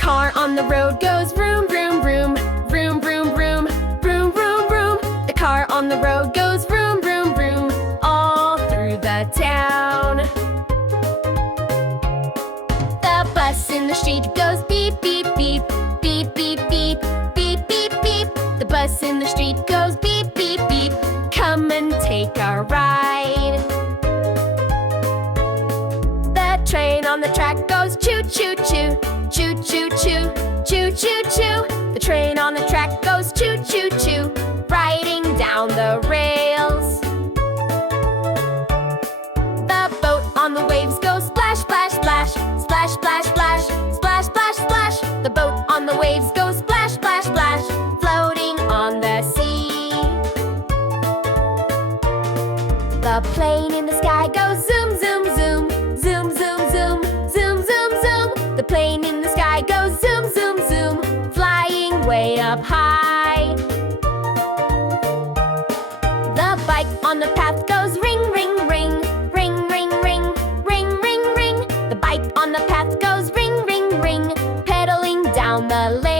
car on the road goes vroom, vroom, vroom. Vroom, vroom, vroom. Vroom, vroom, vroom. The car on the road goes vroom, vroom, vroom. All through the town. The bus in the street goes beep, beep, beep. Beep, beep, beep. Beep, beep, beep. The bus in the street goes beep, beep, beep. Come and take a ride. The train on the track goes choo, choo, choo. Choo, choo, choo. Choo, choo, choo. The train on the track goes choo, choo, choo. Riding down the rails. The boat on the waves goes splash, splash, splash. Splash, splash, splash. Splash, splash, splash. The boat on the waves goes splash, splash, splash. Floating on the sea. The plane in the sky goes zoom, zoom, zoom. Zoom, zoom, zoom. Zoom, zoom, zoom. The plane in the sky goes zoom, zoom, zoom. Flying way up high. The bike on the path goes ring, ring, ring. Ring, ring, ring. Ring, ring, ring. The bike on the path goes ring, ring, ring. Pedaling down the lane.